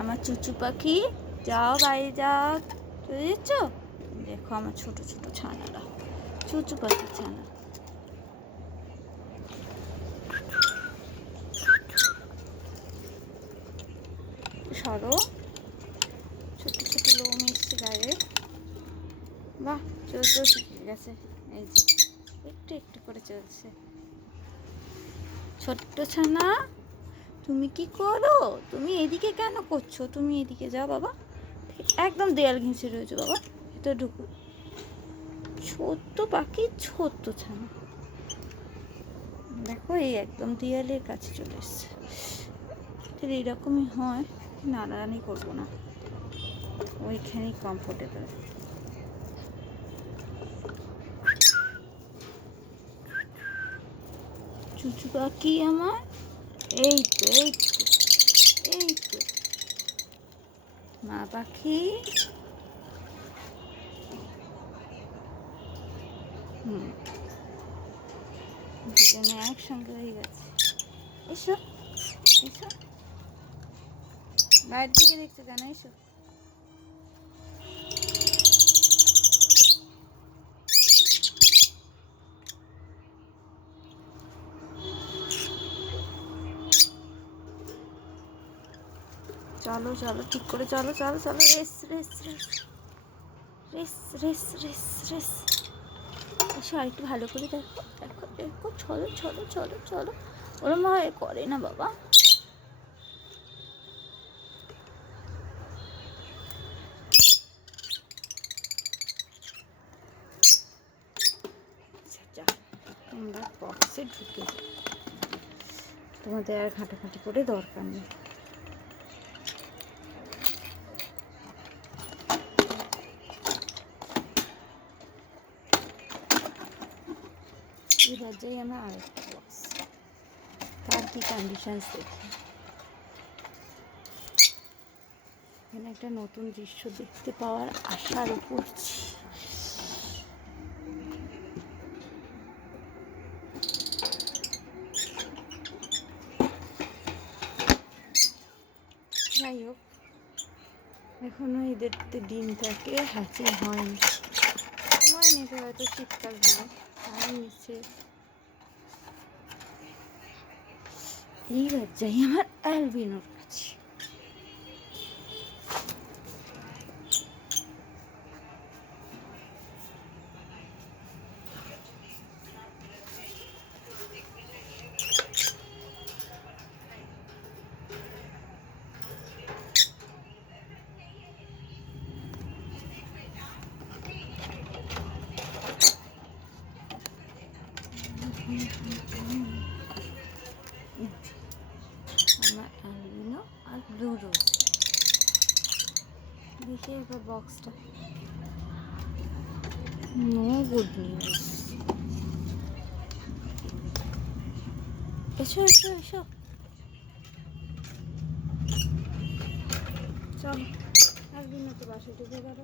আমার চুচু পাখি, যাও বাইরে যাও, চলে যাচ্ছ? দেখো আমার ছোট ছোট ছানারা, চুচু পাখির ছানা। সরো, ছোট ছোট লোম এসছে গায়ে। বাহ, চলতেও শিখে গেছে। এই যে একটু একটু করে চলছে। ছোট্ট ছানা, তুমি কি করো? তুমি এদিকে কেন করছো? তুমি এদিকে যাও বাবা, একদম দেয়াল ঘেঁষে রয়েছো বাবা, এটা ঢুকো। ছোট্ট পাখি, ছোট্ট ছানা, দেখো এই একদম দেয়ালের কাছে চলে এসছে। তাহলে এইরকমই হয়, নাড়ানাড়ি করবো না, ওইখানেই কমফোর্টেবল। চুচু পাখি আমার, এই তো এই তো এই তো মা পাখি। দুজনে একসঙ্গে হয়ে গেছে। এসো এসো, বাইরে থেকে দেখছো কেন? এসো। চলো চলো, ঠিক করে চলো চলো চলো, race race race race race race race. এসো আর একটু ভালো করে দেখো দেখো দেখো, চলো চলো চলো চলো। ওরা মা করে না বাবা। তোমরা বক্সে ঢুকে যাও, তোমাদের আর ঘাঁটাঘাঁটি করে দরকার নেই। এবার যাই আমার আরেকটা বক্স, তার কি কন্ডিশনস দেখি। এখানে একটা নতুন দৃশ্য দেখতে পাওয়ার আশার করছি। যাই হোক, এখনো এদের ডিমটাকে হ্যাচিং হয়নি, সময় নেবে হয়তো, শীতকাল ধরে টাইম নিচ্ছে। এইবার যাই আমার অ্যালবিনোর কাছে। আমার অ্যালবিনো আর ব্লু রোজ, দেখি এবার বক্সটা। No good news. এসো এসো এসো, চলো। অ্যালবিনো তো বাসে ঢুকে গেল।